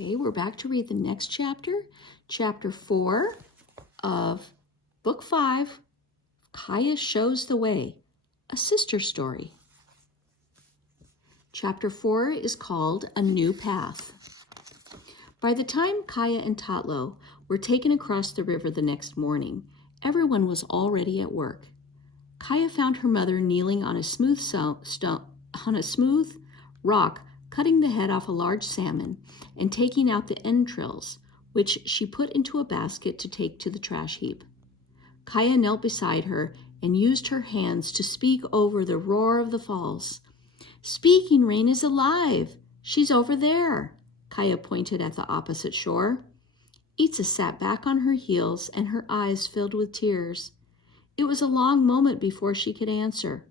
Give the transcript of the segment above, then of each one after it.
Okay, we're back to read the next chapter, chapter 4 of book 5, Kaya Shows the Way, a sister story. Chapter 4 is called A New Path. By the time Kaya and Tatlo were taken across the river the next morning, everyone was already at work. Kaya found her mother kneeling on a smooth rock, cutting the head off a large salmon and taking out the entrails, which she put into a basket to take to the trash heap. Kaya knelt beside her and used her hands to speak over the roar of the falls. "Speaking Rain is alive. She's over there." Kaya pointed at the opposite shore. Itza sat back on her heels and her eyes filled with tears. It was a long moment before she could answer.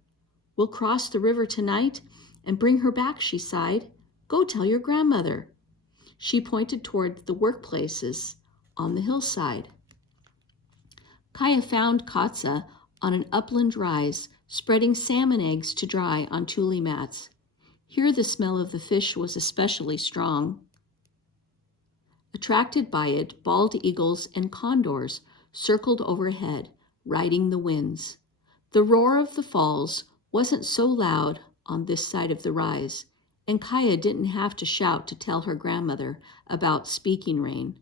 "We'll cross the river tonight and bring her back," she sighed. "Go tell your grandmother." She pointed toward the workplaces on the hillside. Kaya found Katsa on an upland rise, spreading salmon eggs to dry on tule mats. Here the smell of the fish was especially strong. Attracted by it, bald eagles and condors circled overhead, riding the winds. The roar of the falls wasn't so loud on this side of the rise, and Kaya didn't have to shout to tell her grandmother about Speaking Rain.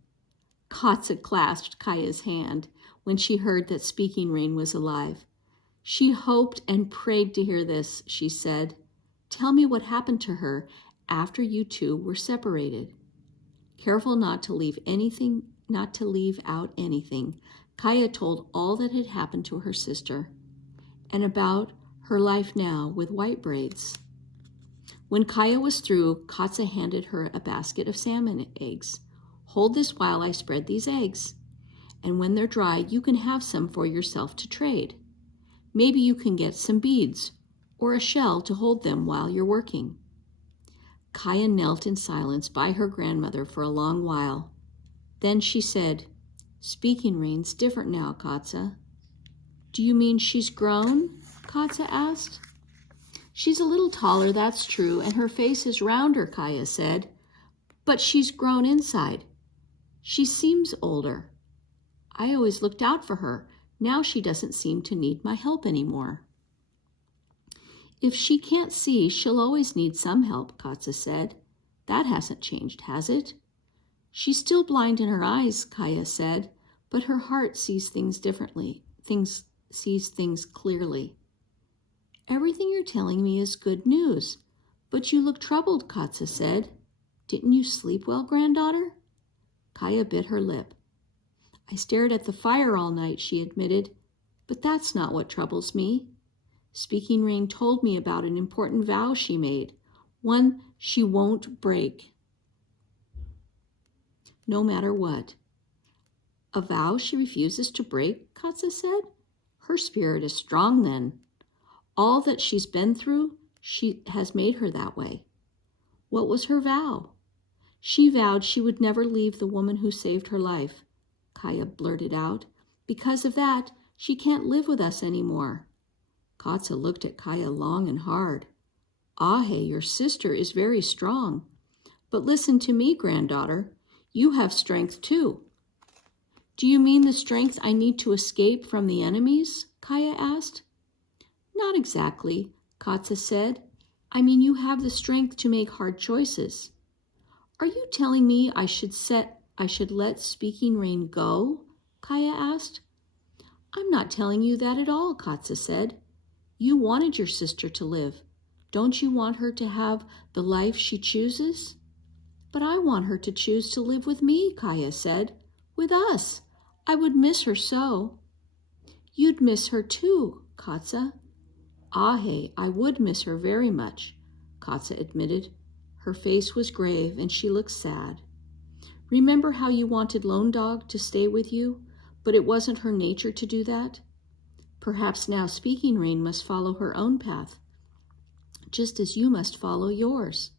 Katsa clasped Kaya's hand when she heard that Speaking Rain was alive. She hoped and prayed to hear this, she said. "Tell me what happened to her after you two were separated." Careful not to leave out anything, Kaya told all that had happened to her sister and about her life now with white braids. When Kaya was through, Katsa handed her a basket of salmon eggs. "Hold this while I spread these eggs, and when they're dry, you can have some for yourself to trade. Maybe you can get some beads or a shell to hold them while you're working." Kaya knelt in silence by her grandmother for a long while. Then she said, "Speaking Rain's different now, Katsa." "Do you mean she's grown?" Katsa asked. "She's a little taller, that's true, and her face is rounder," Kaya said. "But she's grown inside. She seems older. I always looked out for her. Now she doesn't seem to need my help anymore." "If she can't see, she'll always need some help," Katsa said. "That hasn't changed, has it?" "She's still blind in her eyes," Kaya said, "but her heart sees things differently, sees things clearly." "Everything you're telling me is good news, but you look troubled," Katsa said. "Didn't you sleep well, granddaughter?" Kaya bit her lip. "I stared at the fire all night," she admitted, "but that's not what troubles me. Speaking Rain told me about an important vow she made, one she won't break, no matter what." "A vow she refuses to break?" Katsa said. "Her spirit is strong then. All that she's been through, she has made her that way." "What was her vow?" "She vowed she would never leave the woman who saved her life," Kaya blurted out. "Because of that, she can't live with us anymore." Katsa looked at Kaya long and hard. "Ahe, your sister is very strong. But listen to me, granddaughter. You have strength too." "Do you mean the strength I need to escape from the enemies?" Kaya asked. "Not exactly," Katsa said. "I mean you have the strength to make hard choices." "Are you telling me I should let Speaking Rain go?" Kaya asked. "I'm not telling you that at all," Katsa said. "You wanted your sister to live. Don't you want her to have the life she chooses?" "But I want her to choose to live with me," Kaya said. "With us. I would miss her so." "You'd miss her too, Katsa." "Ahe, I would miss her very much," Katsa admitted. Her face was grave and she looked sad. "Remember how you wanted Lone Dog to stay with you, but it wasn't her nature to do that? Perhaps now Speaking Rain must follow her own path, just as you must follow yours."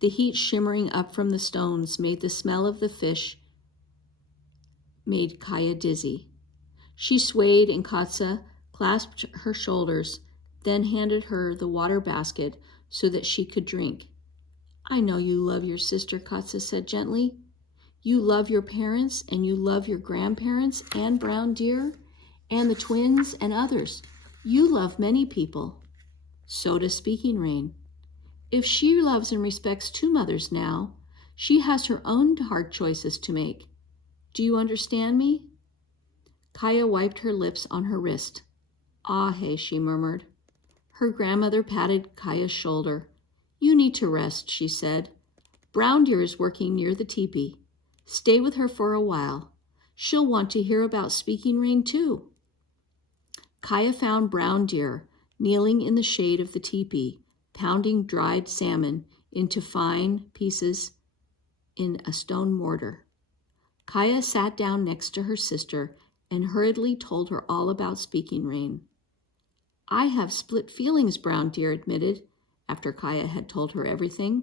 The heat shimmering up from the stones made the smell of the fish made Kaya dizzy. She swayed and Katsa clasped her shoulders, then handed her the water basket so that she could drink. I know you love your sister, Katsa said gently. You love your parents and you love your grandparents and Brown Deer and the twins and others. You love many people. So does Speaking Rain. If she loves and respects two mothers now, she has her own hard choices to make. Do you understand me? Kaya wiped her lips on her wrist. Ah, hey, she murmured. Her grandmother patted Kaya's shoulder. You need to rest, she said. Brown Deer is working near the teepee. Stay with her for a while. She'll want to hear about Speaking Rain too. Kaya found Brown Deer kneeling in the shade of the teepee, pounding dried salmon into fine pieces in a stone mortar. Kaya sat down next to her sister and hurriedly told her all about Speaking Rain. I have split feelings, Brown Deer admitted, after Kaya had told her everything.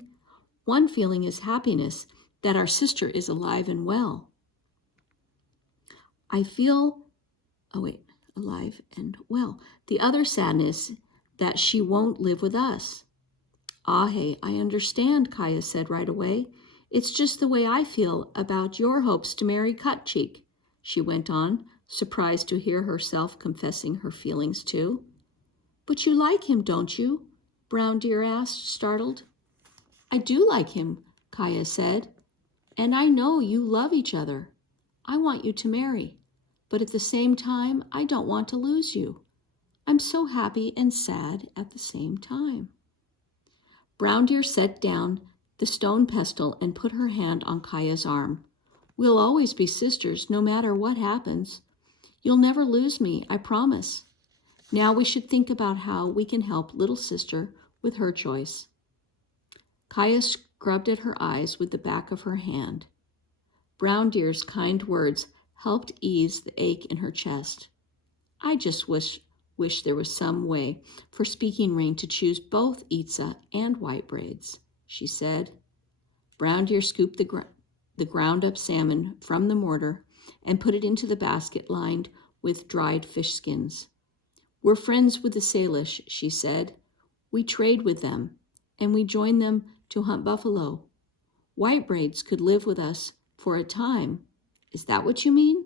One feeling is happiness that our sister is alive and well. I feel, alive and well. The other sadness that she won't live with us. Ah, hey, I understand, Kaya said right away. It's just the way I feel about your hopes to marry Cutcheek, she went on, surprised to hear herself confessing her feelings too. But you like him, don't you? Brown Deer asked, startled. I do like him, Kaya said, and I know you love each other. I want you to marry, but at the same time, I don't want to lose you. I'm so happy and sad at the same time. Brown Deer set down the stone pestle and put her hand on Kaya's arm. We'll always be sisters, no matter what happens. You'll never lose me, I promise. Now we should think about how we can help little sister with her choice. Kaya scrubbed at her eyes with the back of her hand. Brown Deer's kind words helped ease the ache in her chest. I just wish there was some way for Speaking Rain to choose both Itza and White Braids, she said. Brown Deer scooped the ground-up salmon from the mortar and put it into the basket lined with dried fish skins. We're friends with the Salish, she said. We trade with them, and we join them to hunt buffalo. White Braids could live with us for a time. Is that what you mean?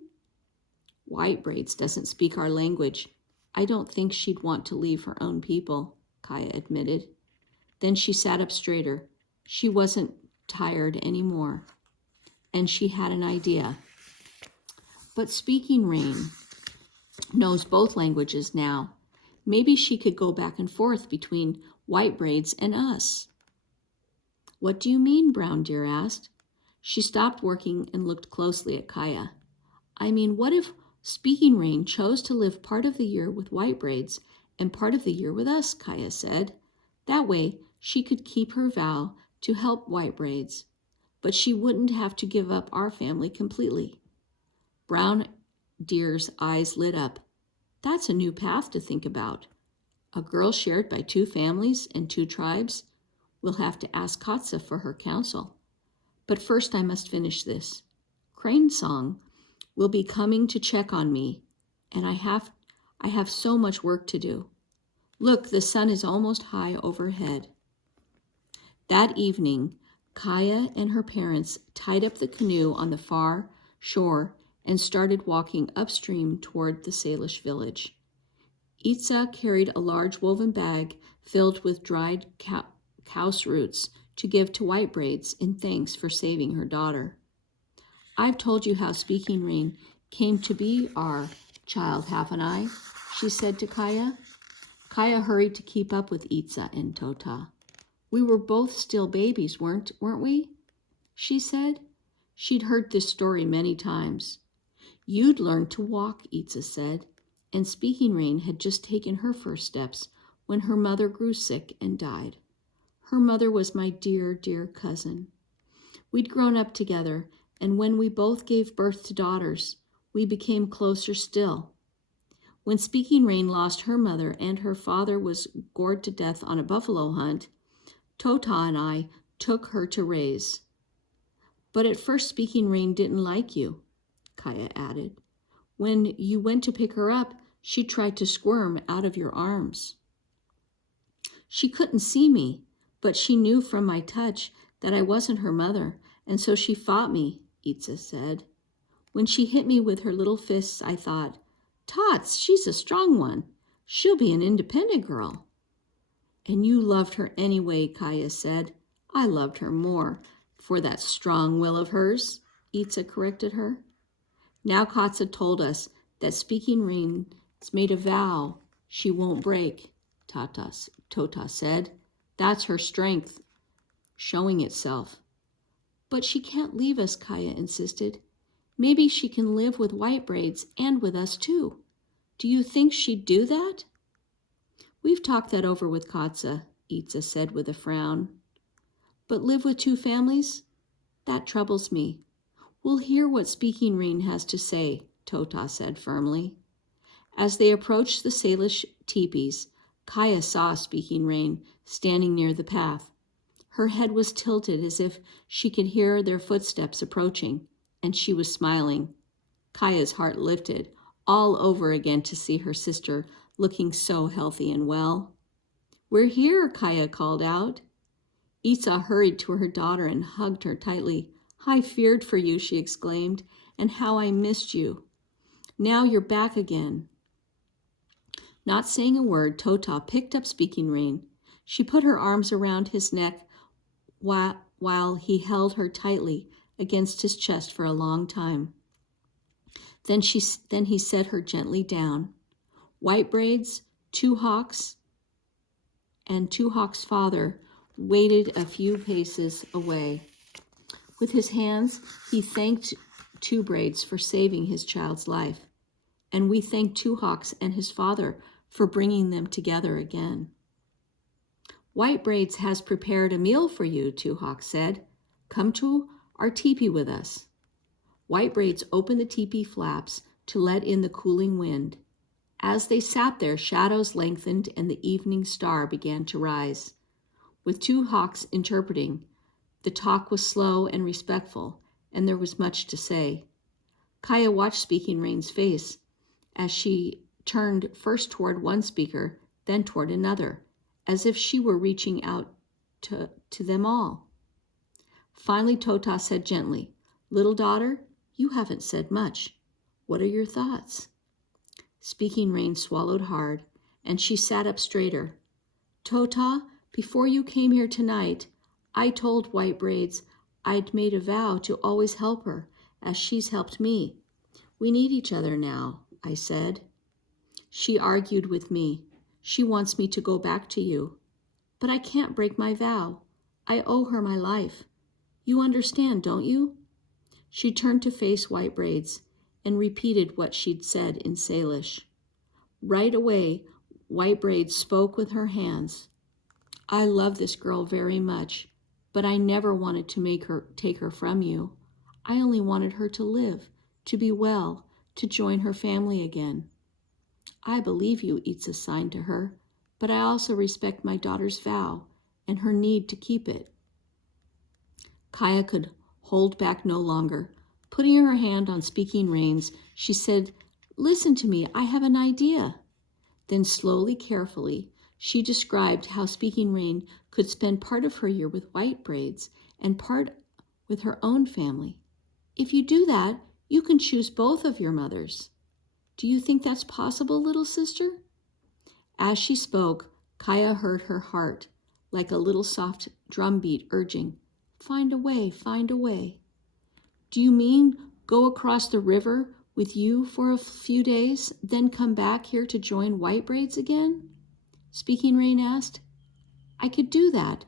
White Braids doesn't speak our language. I don't think she'd want to leave her own people, Kaya admitted. Then she sat up straighter. She wasn't tired anymore, and she had an idea. But Speaking Rain knows both languages now. Maybe she could go back and forth between White Braids and us. What do you mean? Brown Deer asked. She stopped working and looked closely at Kaya. I mean, what if Speaking Rain chose to live part of the year with White Braids and part of the year with us, Kaya said. That way, she could keep her vow to help White Braids, but she wouldn't have to give up our family completely. Brown Deer's eyes lit up. That's a new path to think about. A girl shared by two families and two tribes. We'll have to ask Katsa for her counsel. But first I must finish this. Crane Song will be coming to check on me, and I have so much work to do. Look, the sun is almost high overhead. That evening, Kaya and her parents tied up the canoe on the far shore and started walking upstream toward the Salish village. Itza carried a large woven bag filled with dried cow's roots to give to White Braids in thanks for saving her daughter. I've told you how Speaking Rain came to be our child, haven't I? She said to Kaya. Kaya hurried to keep up with Itza and Tota. We were both still babies, weren't we? She said. She'd heard this story many times. You'd learned to walk, Itza said, and Speaking Rain had just taken her first steps when her mother grew sick and died. Her mother was my dear, dear cousin. We'd grown up together, and when we both gave birth to daughters, we became closer still. When Speaking Rain lost her mother and her father was gored to death on a buffalo hunt, Tota and I took her to raise. But at first Speaking Rain didn't like you, Kaya added. When you went to pick her up, she tried to squirm out of your arms. She couldn't see me, but she knew from my touch that I wasn't her mother, and so she fought me, Itza said. When she hit me with her little fists, I thought, Tots, she's a strong one. She'll be an independent girl. And you loved her anyway, Kaya said. I loved her more for that strong will of hers, Itza corrected her. Now Katsa told us that Speaking Rain's made a vow she won't break, Tota said. That's her strength showing itself. But she can't leave us, Kaya insisted. Maybe she can live with White Braids and with us too. Do you think she'd do that? We've talked that over with Katsa, Itza said with a frown. But live with two families? That troubles me. We'll hear what Speaking Rain has to say, Tota said firmly. As they approached the Salish teepees, Kaya saw Speaking Rain standing near the path. Her head was tilted as if she could hear their footsteps approaching, and she was smiling. Kaya's heart lifted all over again to see her sister looking so healthy and well. We're here, Kaya called out. Itza hurried to her daughter and hugged her tightly. I feared for you, she exclaimed, and how I missed you. Now you're back again. Not saying a word, Tota picked up Speaking Rain. She put her arms around his neck while he held her tightly against his chest for a long time. Then he set her gently down. White Braids, Two Hawks, and Two Hawks' father waited a few paces away. With his hands, he thanked Two Braids for saving his child's life, and we thank Two Hawks and his father for bringing them together again. White Braids has prepared a meal for you, Two Hawks said. Come to our teepee with us. White Braids opened the teepee flaps to let in the cooling wind. As they sat there, shadows lengthened and the evening star began to rise. With Two Hawks interpreting, the talk was slow and respectful, and there was much to say. Kaya watched Speaking Rain's face as she turned first toward one speaker, then toward another, as if she were reaching out to them all. Finally, Tota said gently, Little daughter, you haven't said much. What are your thoughts? Speaking Rain swallowed hard, and she sat up straighter. Tota, before you came here tonight, I told White Braids I'd made a vow to always help her, as she's helped me. We need each other now, I said. She argued with me. She wants me to go back to you. But I can't break my vow. I owe her my life. You understand, don't you? She turned to face White Braids and repeated what she'd said in Salish. Right away, White Braids spoke with her hands. I love this girl very much, but I never wanted to take her from you. I only wanted her to live, to be well, to join her family again. I believe you, Itza signed to her, but I also respect my daughter's vow and her need to keep it. Kaya could hold back no longer. Putting her hand on Speaking Rain's, she said, Listen to me, I have an idea. Then slowly, carefully, she described how Speaking Rain could spend part of her year with White Braids and part with her own family. If you do that, you can choose both of your mothers. Do you think that's possible, little sister? As she spoke, Kaya heard her heart, like a little soft drum beat urging, Find a way, find a way. Do you mean go across the river with you for a few days, then come back here to join White Braids again? Speaking Rain asked. I could do that,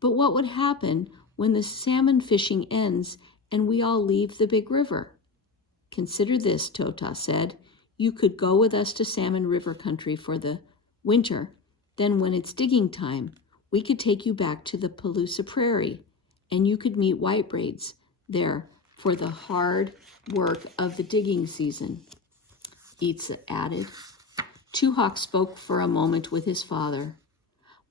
but what would happen when the salmon fishing ends and we all leave the big river? Consider this, Tota said. You could go with us to Salmon River country for the winter. Then when it's digging time, we could take you back to the Palusa Prairie, and you could meet White Braids there for the hard work of the digging season, Itza added. Two Hawks spoke for a moment with his father.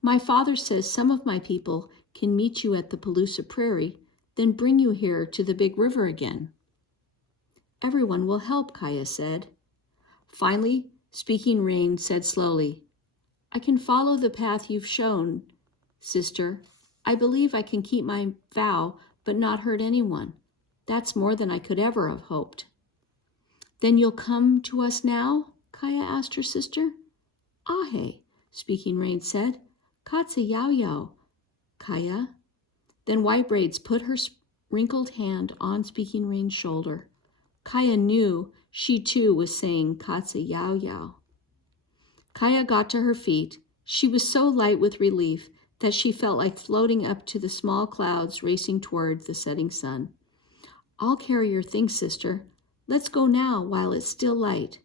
My father says some of my people can meet you at the Palusa Prairie, then bring you here to the big river again. Everyone will help, Kaya said. Finally, Speaking Rain said slowly, I can follow the path you've shown, sister, I believe I can keep my vow but not hurt anyone. That's more than I could ever have hoped." "Then you'll come to us now?" Kaya asked her sister. "Ahe," Speaking Rain said. "Katsa yao yao, Kaya." Then White Braids put her wrinkled hand on Speaking Rain's shoulder. Kaya knew she too was saying Katsa yao yao. Kaya got to her feet. She was so light with relief that she felt like floating up to the small clouds racing toward the setting sun. "I'll carry your things, sister. Let's go now while it's still light.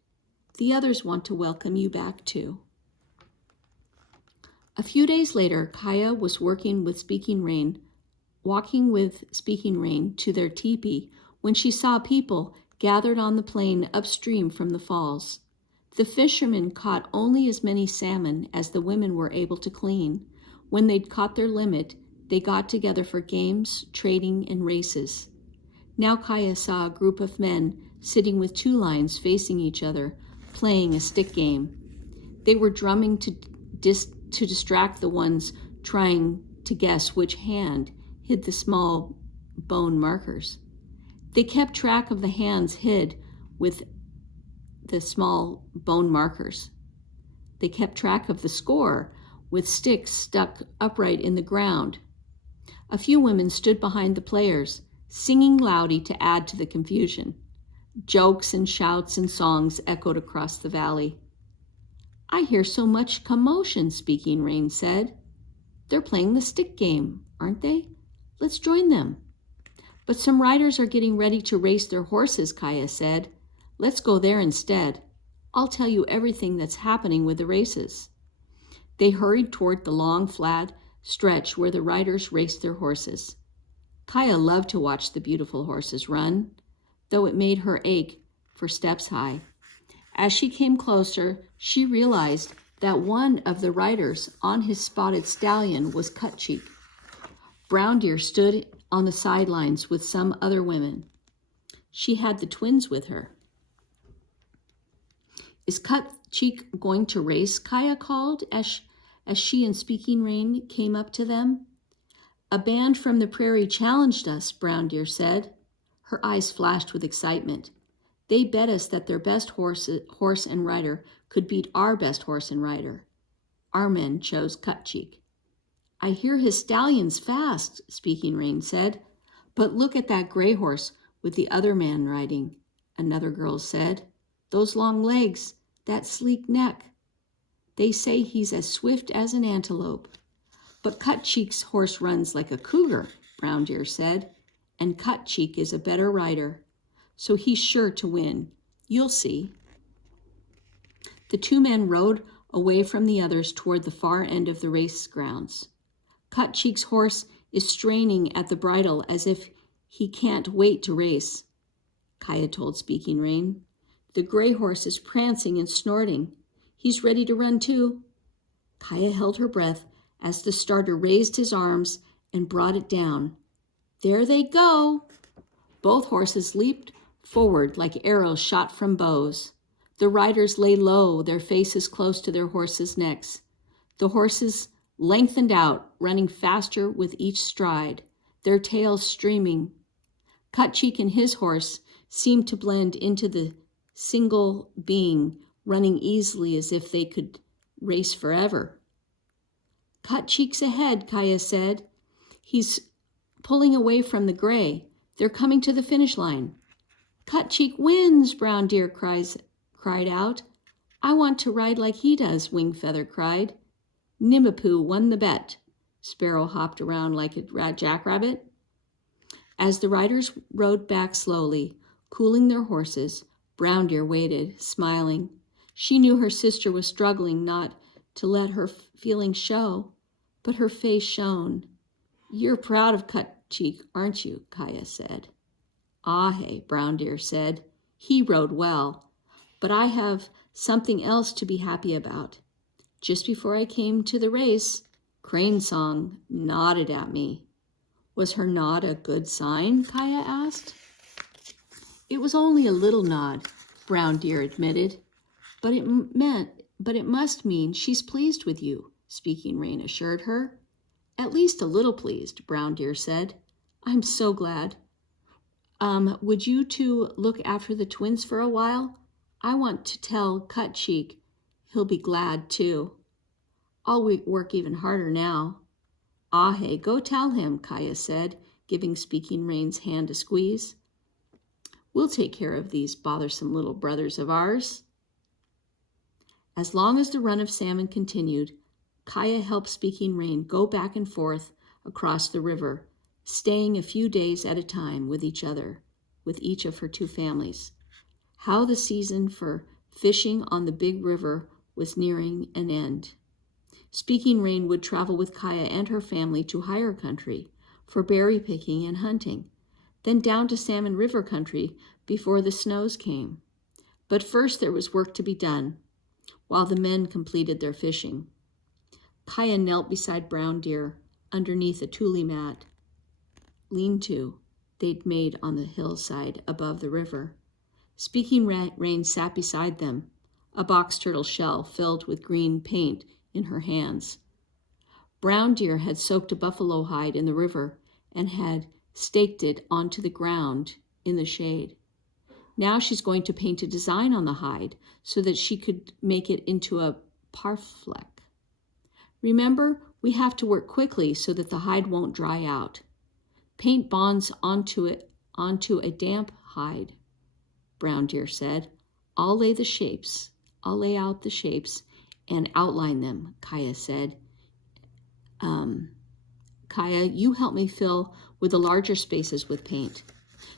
The others want to welcome you back too." A few days later, Kaya was walking with Speaking Rain to their teepee when she saw people gathered on the plain upstream from the falls. The fishermen caught only as many salmon as the women were able to clean. When they'd caught their limit, they got together for games, trading, and races. Now Kaya saw a group of men sitting with two lines facing each other, playing a stick game. They were drumming to distract the ones trying to guess which hand hid the small bone markers. They kept track of the hands hid with the small bone markers. They kept track of the score with sticks stuck upright in the ground. A few women stood behind the players, singing loudly to add to the confusion. Jokes and shouts and songs echoed across the valley. "I hear so much commotion," Speaking Rain said. "They're playing the stick game, aren't they? Let's join them." "But some riders are getting ready to race their horses," Kaya said. "Let's go there instead. I'll tell you everything that's happening with the races." They hurried toward the long, flat stretch where the riders raced their horses. Kaya loved to watch the beautiful horses run, though it made her ache for Steps High. As she came closer, she realized that one of the riders on his spotted stallion was Cut Cheek. Brown Deer stood on the sidelines with some other women. She had the twins with her. "Is Cut Cheek going to race?" Kaya called as she and Speaking Rain came up to them. "A band from the prairie challenged us," Brown Deer said. Her eyes flashed with excitement. "They bet us that their best horse and rider could beat our best horse and rider. Our men chose Cut Cheek." "I hear his stallion's fast," Speaking Rain said. "But look at that gray horse with the other man riding," another girl said. "Those long legs, that sleek neck. They say he's as swift as an antelope." "But Cut Cheek's horse runs like a cougar," Brown Deer said. "And Cut Cheek is a better rider, so he's sure to win. You'll see." The two men rode away from the others toward the far end of the race grounds. "Cut Cheek's horse is straining at the bridle as if he can't wait to race," Kaya told Speaking Rain. "The gray horse is prancing and snorting. He's ready to run too." Kaya held her breath as the starter raised his arms and brought it down. "There they go!" Both horses leaped forward like arrows shot from bows. The riders lay low, their faces close to their horses' necks. The horses lengthened out, running faster with each stride, their tails streaming. Cut Cheek and his horse seemed to blend into the single being, running easily as if they could race forever. "Cut Cheek's ahead," Kaya said. "He's pulling away from the gray. They're coming to the finish line." "Cut Cheek wins," Brown Deer cried out. "I want to ride like he does," Wing Feather cried. "Nimapoo won the bet." Sparrow hopped around like a jackrabbit. As the riders rode back slowly, cooling their horses, Brown Deer waited, smiling. She knew her sister was struggling not to let her feelings show, but her face shone. "You're proud of Cut Cheek, aren't you?" Kaya said. "Ahe," Brown Deer said. "He rode well, but I have something else to be happy about. Just before I came to the race, Crane Song nodded at me." "Was her nod a good sign?" Kaya asked. "It was only a little nod," Brown Deer admitted, but it must mean she's pleased with you," Speaking Rain assured her. At least a little pleased, Brown Deer said. I'm so glad. Would you two look after the twins for a while? I want to tell Cut Cheek. He'll be glad too. I'll work even harder now. Hey, go tell him, Kaya said, giving Speaking Rain's hand a squeeze. We'll take care of these bothersome little brothers of ours. As long as the run of salmon continued, Kaya helped Speaking Rain go back and forth across the river, staying a few days at a time with each of her two families. How the season for fishing on the big river was nearing an end. Speaking Rain would travel with Kaya and her family to higher country for berry picking and hunting, then down to Salmon River country before the snows came. But first there was work to be done, while the men completed their fishing. Kaya knelt beside Brown Deer underneath a tule mat lean-to they'd made on the hillside above the river. Speaking Rain sat beside them, a box turtle shell filled with green paint in her hands. Brown Deer had soaked a buffalo hide in the river and had staked it onto the ground in the shade. Now she's going to paint a design on the hide so that she could make it into a parfleck. Remember, we have to work quickly so that the hide won't dry out. Paint bonds onto a damp hide, Brown Deer said. I'll lay out the shapes and outline them, Kaya said. Kaya, you help me fill with the larger spaces with paint.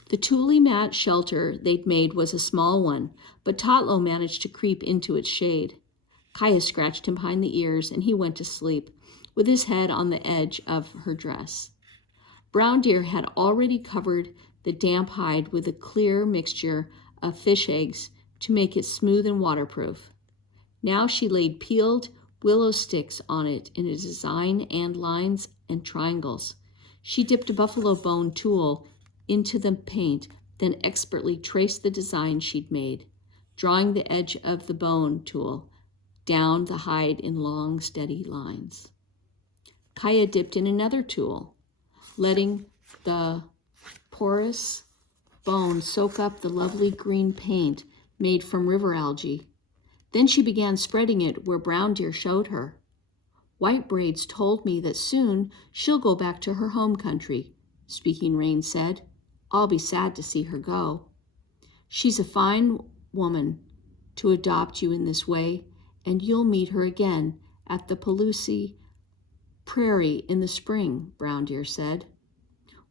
The tule mat shelter they'd made was a small one, but Totlo managed to creep into its shade. Kaya scratched him behind the ears, and he went to sleep, with his head on the edge of her dress. Brown Deer had already covered the damp hide with a clear mixture of fish eggs to make it smooth and waterproof. Now she laid peeled willow sticks on it in a design and lines and triangles. She dipped a buffalo bone tool into the paint, then expertly traced the design she'd made, drawing the edge of the bone tool down the hide in long, steady lines. Kaya dipped in another tool, letting the porous bone soak up the lovely green paint made from river algae. Then she began spreading it where Brown Deer showed her. White Braids told me that soon she'll go back to her home country, Speaking Rain said. I'll be sad to see her go. She's a fine woman to adopt you in this way, and you'll meet her again at the Palusi Prairie in the spring, Brown Deer said.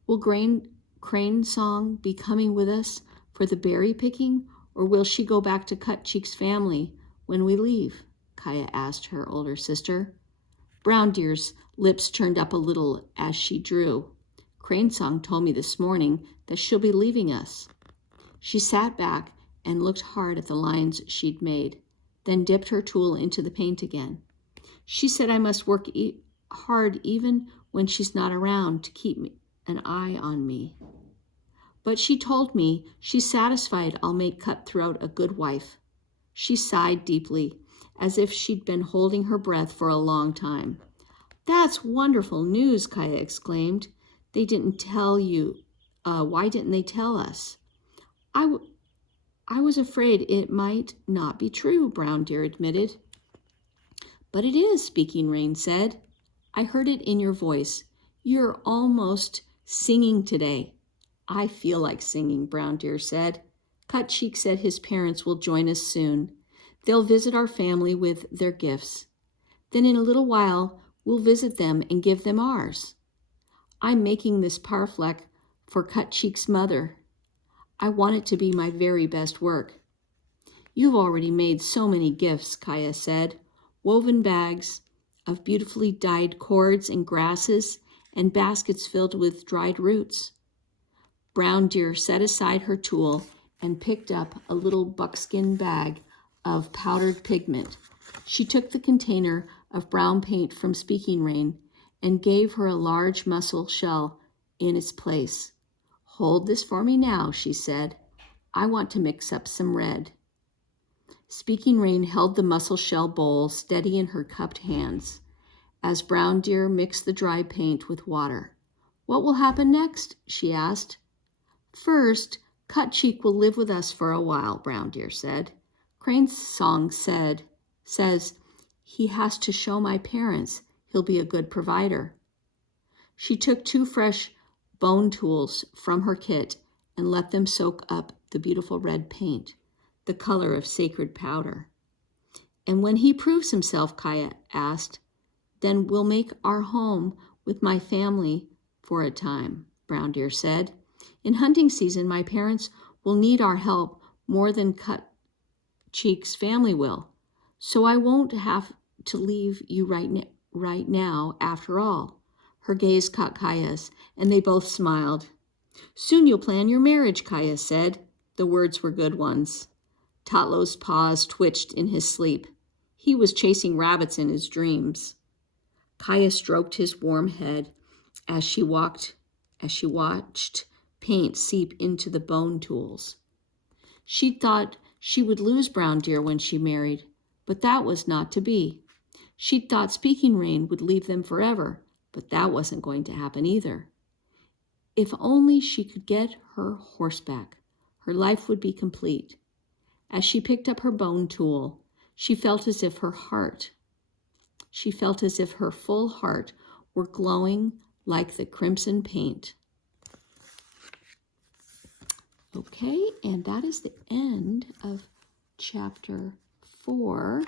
Will Crane Song be coming with us for the berry picking, or will she go back to Cut Cheek's family when we leave? Kaya asked her older sister. Brown Deer's lips turned up a little as she drew. Crane Song told me this morning that she'll be leaving us. She sat back and looked hard at the lines she'd made, then dipped her tool into the paint again. She said I must work hard even when she's not around to keep an eye on me. But she told me she's satisfied I'll make Cutthroat a good wife. She sighed deeply, as if she'd been holding her breath for a long time. That's wonderful news, Kaya exclaimed. They didn't tell you. Why didn't they tell us? I was afraid it might not be true, Brown Deer admitted. But it is, Speaking Rain said. I heard it in your voice. You're almost singing today. I feel like singing, Brown Deer said. Cut Cheek said his parents will join us soon. They'll visit our family with their gifts. Then in a little while, we'll visit them and give them ours. I'm making this parfleck for Cut Cheek's mother. I want it to be my very best work. You've already made so many gifts, Kaya said. Woven bags of beautifully dyed cords and grasses and baskets filled with dried roots. Brown Deer set aside her tool and picked up a little buckskin bag of powdered pigment. She took the container of brown paint from Speaking Rain and gave her a large mussel shell in its place. Hold this for me now, she said. I want to mix up some red. Speaking Rain held the mussel shell bowl steady in her cupped hands. as Brown Deer mixed the dry paint with water. "What will happen next?" she asked. "First, Cut Cheek will live with us for a while," Brown Deer said. "Crane's song says he has to show my parents he'll be a good provider." She took 2 fresh bone tools from her kit and let them soak up the beautiful red paint, the color of sacred powder. "And when he proves himself," Kaya asked, "then we'll make our home with my family for a time," Brown Deer said. "In hunting season, my parents will need our help more than Cut Cheek's family will, so I won't have to leave you right now after all." Her gaze caught Kaya's, and they both smiled. "Soon you'll plan your marriage," Kaya said. The words were good ones. Tatlow's paws twitched in his sleep. He was chasing rabbits in his dreams. Kaya stroked his warm head as she watched paint seep into the bone tools. She thought she would lose Brown Deer when she married, but that was not to be. She thought Speaking Rain would leave them forever, but that wasn't going to happen either. If only she could get her horse back, her life would be complete. As she picked up her bone tool, she felt as if her full heart were glowing like the crimson paint. Okay, and that is the end of chapter 4.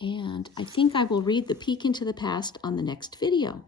And I think I will read The Peek into the Past on the next video.